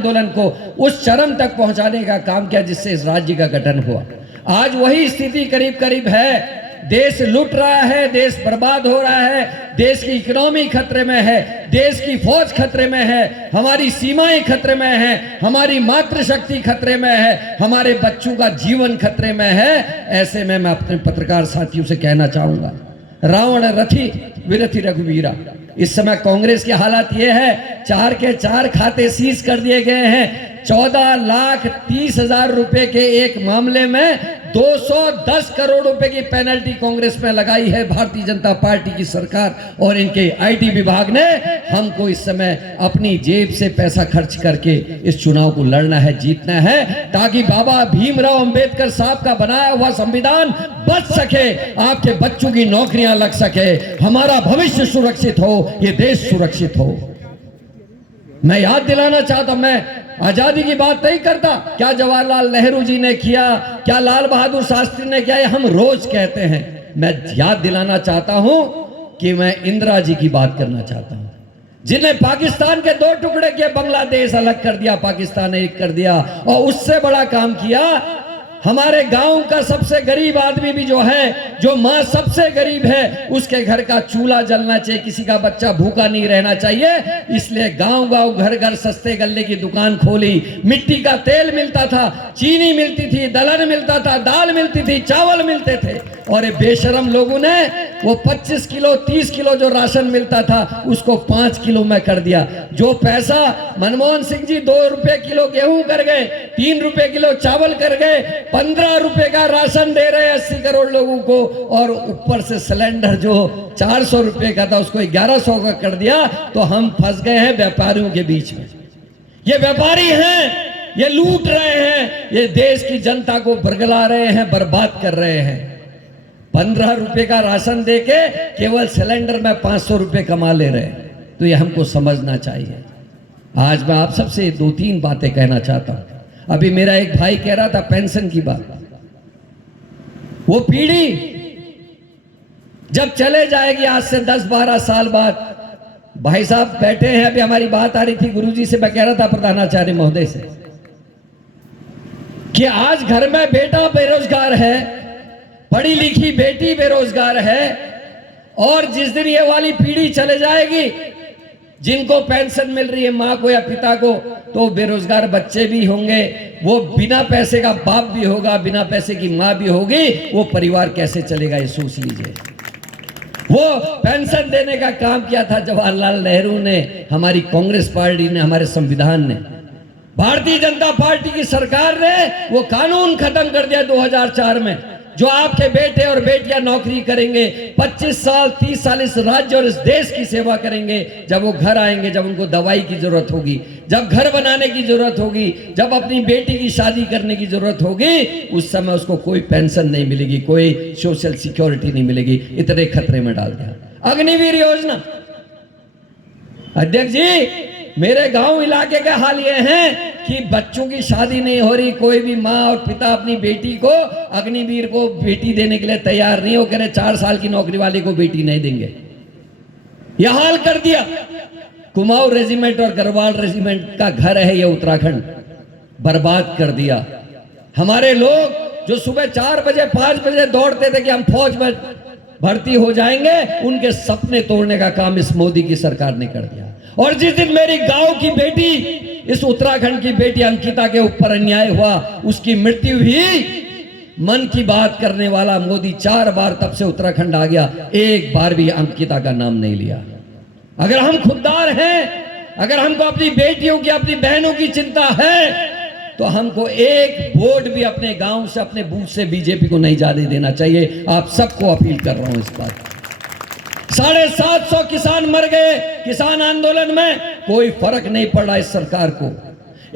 आंदोलन को उस चरम तक पहुंचाने का काम किया जिससे इस राज्य का गठन हुआ। आज वही स्थिति करीब करीब है। देश लुट रहा है, देश बर्बाद हो रहा है, देश की इकोनॉमी खतरे में है, देश की फौज खतरे में है, हमारी सीमाएं खतरे में है, हमारी मातृशक्ति खतरे में है, हमारे बच्चों का जीवन खतरे में है। ऐसे में मैं अपने पत्रकार साथियों से कहना चाहूंगा, रावण रथी विरथी रघुवीरा। इस समय कांग्रेस की हालत यह है, 4 के 4 खाते सीज कर दिए गए हैं। 14,30,000 रुपए के एक मामले में 210 करोड़ रुपए की पेनल्टी कांग्रेस में लगाई है भारतीय जनता पार्टी की सरकार और इनके आईटी विभाग ने। हमको इस समय अपनी जेब से पैसा खर्च करके इस चुनाव को लड़ना है, जीतना है, ताकि बाबा भीमराव अंबेडकर साहब का बनाया हुआ संविधान बच सके, आपके बच्चों की नौकरियां लग सके, हमारा भविष्य सुरक्षित हो, ये देश सुरक्षित हो। मैं याद दिलाना चाहता हूं, मैं आजादी की बात नहीं करता, क्या जवाहरलाल नेहरू जी ने किया, क्या लाल बहादुर शास्त्री ने किया, ये हम रोज कहते हैं। मैं याद दिलाना चाहता हूं कि मैं इंदिरा जी की बात करना चाहता हूं, जिन्हें पाकिस्तान के 2 टुकड़े किए, बांग्लादेश अलग कर दिया, पाकिस्तान एक कर दिया, और उससे बड़ा काम किया। हमारे गांव का सबसे गरीब आदमी भी जो है, जो मां सबसे गरीब है, उसके घर का चूल्हा जलना चाहिए, किसी का बच्चा भूखा नहीं रहना चाहिए। इसलिए गांव गांव घर घर सस्ते गल्ले की दुकान खोली। मिट्टी का तेल मिलता था, चीनी मिलती थी, दलहन मिलता था, दाल मिलती थी, चावल मिलते थे। और ये बेशरम लोगों ने वो 25 किलो 30 किलो जो राशन मिलता था उसको 5 किलो में कर दिया। जो पैसा मनमोहन सिंह जी 2 रुपए किलो गेहूं कर गए, 3 रुपए किलो चावल कर गए, 15 रुपए का राशन दे रहे 80 करोड़ लोगों को, और ऊपर से सिलेंडर जो 400 रुपए का था उसको 1100 का कर दिया। तो हम फंस गए हैं व्यापारियों के बीच में। ये व्यापारी हैं, ये लूट रहे हैं, ये देश की जनता को बरगला रहे हैं, बर्बाद कर रहे हैं। 15 रुपए का राशन देके केवल सिलेंडर में 500 रुपए कमा ले रहे हैं। तो ये हमको समझना चाहिए। आज मैं आप सबसे 2-3 बातें कहना चाहता हूं। अभी मेरा एक भाई कह रहा था पेंशन की बात, वो पीढ़ी जब चले जाएगी आज से 10-12 साल बाद। भाई साहब बैठे हैं, अभी हमारी बात आ रही थी गुरुजी से, मैं कह रहा था प्रधानाचार्य महोदय से कि आज घर में बेटा बेरोजगार है, पढ़ी लिखी बेटी बेरोजगार है, और जिस दिन ये वाली पीढ़ी चले जाएगी, जिनको पेंशन मिल रही है माँ को या पिता को, तो बेरोजगार बच्चे भी होंगे, वो बिना पैसे का बाप भी होगा, बिना पैसे की माँ भी होगी। वो परिवार कैसे चलेगा ये सोच लीजिए। वो पेंशन देने का काम किया था जवाहरलाल नेहरू ने, हमारी कांग्रेस पार्टी ने, हमारे संविधान ने। भारतीय जनता पार्टी की सरकार ने वो कानून खत्म कर दिया 2004 में, जो आपके बेटे और बेटियां नौकरी करेंगे, 25 साल 30 साल इस राज्य और इस देश की सेवा करेंगे। जब वो घर आएंगे, जब उनको दवाई की जरूरत होगी, जब घर बनाने की जरूरत होगी, जब अपनी बेटी की शादी करने की जरूरत होगी, उस समय उसको कोई पेंशन नहीं मिलेगी, कोई सोशल सिक्योरिटी नहीं मिलेगी। इतने खतरे में डाल दिया। अग्निवीर योजना, अध्यक्ष जी मेरे गांव इलाके के हाल ये हैं कि बच्चों की शादी नहीं हो रही, कोई भी माँ और पिता अपनी बेटी को अग्निवीर को बेटी देने के लिए तैयार नहीं हो, कह रहे 4 साल की नौकरी वाले को बेटी नहीं देंगे। यह हाल कर दिया। कुमाऊं रेजिमेंट और गढ़वाल रेजिमेंट का घर है ये उत्तराखंड, बर्बाद कर दिया। हमारे लोग जो सुबह 4 बजे 5 बजे दौड़ते थे कि हम फौज में भर्ती हो जाएंगे, उनके सपने तोड़ने का काम इस मोदी की सरकार ने कर दिया। और जिस दिन मेरी गांव की बेटी, इस उत्तराखंड की बेटी अंकिता के ऊपर अन्याय हुआ, उसकी मृत्यु हुई, मन की बात करने वाला मोदी 4 बार तब से उत्तराखंड आ गया, एक बार भी अंकिता का नाम नहीं लिया। अगर हम खुददार हैं, अगर हमको अपनी बेटियों की, अपनी बहनों की चिंता है, तो हमको एक वोट भी अपने गांव से, अपने बूथ से बीजेपी को नहीं जाने देना चाहिए। आप सबको अपील कर रहा हूं इस बात। 750 किसान मर गए किसान आंदोलन में, कोई फर्क नहीं पड़ा इस सरकार को।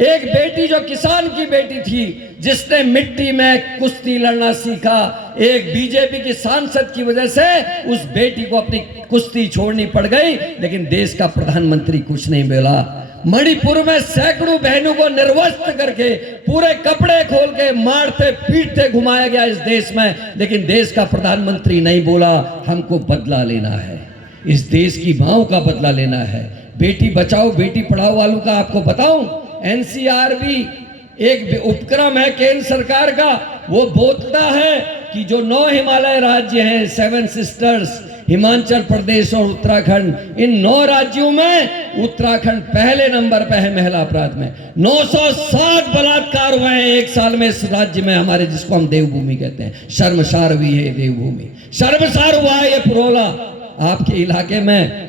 एक बेटी जो किसान की बेटी थी, जिसने मिट्टी में कुश्ती लड़ना सीखा, एक बीजेपी की सांसद की वजह से उस बेटी को अपनी कुश्ती छोड़नी पड़ गई, लेकिन देश का प्रधानमंत्री कुछ नहीं बोला। मणिपुर में सैकड़ों बहनों को निर्वस्त्र करके, पूरे कपड़े खोल के मारते पीटते घुमाया गया इस देश में, लेकिन देश का प्रधानमंत्री नहीं बोला हमको बदला लेना है, इस देश की माओं का बदला लेना है। बेटी बचाओ बेटी पढ़ाओ वालों का आपको बताऊं, एनसीआरबी एक उपक्रम है केंद्र सरकार का, वो बोलता है कि जो 9 हिमालय राज्य हैं, 7 सिस्टर्स, हिमाचल प्रदेश और उत्तराखंड, इन 9 राज्यों में उत्तराखंड पहले नंबर पर है महिला अपराध में। 960 बलात्कार हुए हैं एक साल में इस राज्य में हमारे, जिसको हम देवभूमि कहते हैं। शर्मसार हुई है देवभूमि, शर्मसार हुआ है ये पुरोला। आपके इलाके में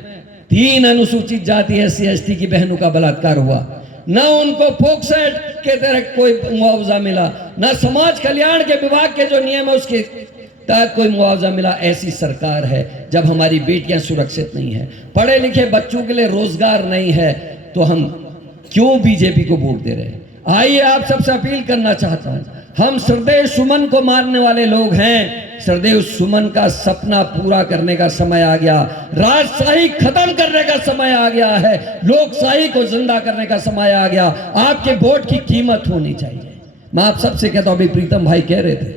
3 अनुसूचित जाति SC/ST की बहनों का बलात्कार हुआ, न उनको पोक्सो एक्ट के तहत कोई मुआवजा मिला, न समाज कल्याण के विभाग के जो नियम है उसके तहत कोई मुआवजा मिला। ऐसी सरकार है जब हमारी बेटियां सुरक्षित नहीं है, पढ़े लिखे बच्चों के लिए रोजगार नहीं है, तो हम क्यों बीजेपी को वोट दे रहे हैं? आइए आप सबसे अपील करना चाहता हूं, हम श्रद्धेय सुमन को मानने वाले लोग हैं। श्रद्धेय सुमन का सपना पूरा करने का समय आ गया, राजशाही खत्म करने का समय आ गया है, लोकशाही को जिंदा करने का समय आ गया। आपके वोट की कीमत होनी चाहिए। मैं आप सबसे कहता हूं, अभी प्रीतम भाई कह रहे थे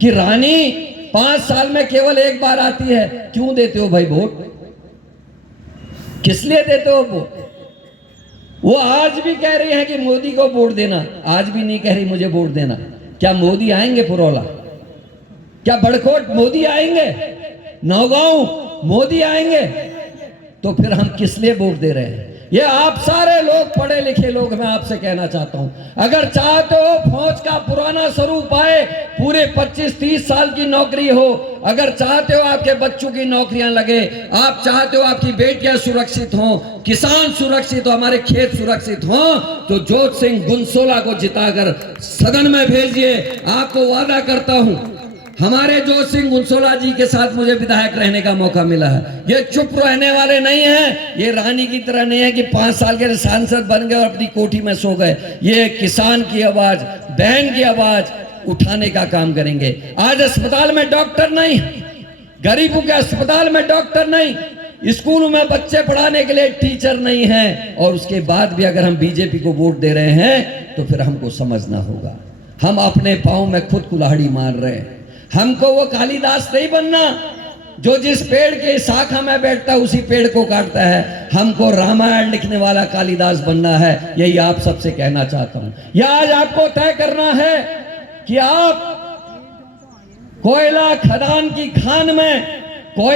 कि रानी 5 साल में केवल एक बार आती है, क्यों देते हो भाई वोट? किस लिए देते हो वोट? वो आज भी कह रही है कि मोदी को वोट देना, आज भी नहीं कह रही मुझे वोट देना। क्या मोदी आएंगे पुरोला? क्या बड़कोट मोदी आएंगे? नौगांव मोदी आएंगे? तो फिर हम किस लिए वोट दे रहे हैं? ये आप सारे लोग पढ़े लिखे लोग, मैं आपसे कहना चाहता हूं, अगर चाहते हो फौज का पुराना स्वरूप आए, पूरे 25-30 साल की नौकरी हो, अगर चाहते हो आपके बच्चों की नौकरियां लगे, आप चाहते हो आपकी बेटियां सुरक्षित हों, किसान सुरक्षित हो, हमारे खेत सुरक्षित हों, तो जोत सिंह गुनसोला को जिताकर सदन में भेजिए। आपको वादा करता हूं, हमारे जोत सिंह गुनसोला जी के साथ मुझे विधायक रहने का मौका मिला है। ये चुप रहने वाले नहीं हैं, ये रानी की तरह नहीं है कि 5 साल के सांसद बन गए और अपनी कोठी में सो गए। ये किसान की आवाज, बहन की आवाज उठाने का काम करेंगे। आज अस्पताल में डॉक्टर नहीं, गरीबों के अस्पताल में डॉक्टर नहीं, स्कूलों में बच्चे पढ़ाने के लिए टीचर नहीं है, और उसके बाद भी अगर हम बीजेपी को वोट दे रहे हैं तो फिर हमको समझना होगा, हम अपने पांव में खुद कुल्हाड़ी मार रहे हैं। हमको वो कालिदास नहीं बनना जो जिस पेड़ के शाखा में बैठता है उसी पेड़ को काटता है। हमको रामायण लिखने वाला कालिदास बनना है। यही आप सबसे कहना चाहता हूं। यह आज आपको तय करना है कि आप कोयला खदान की खान में कोयला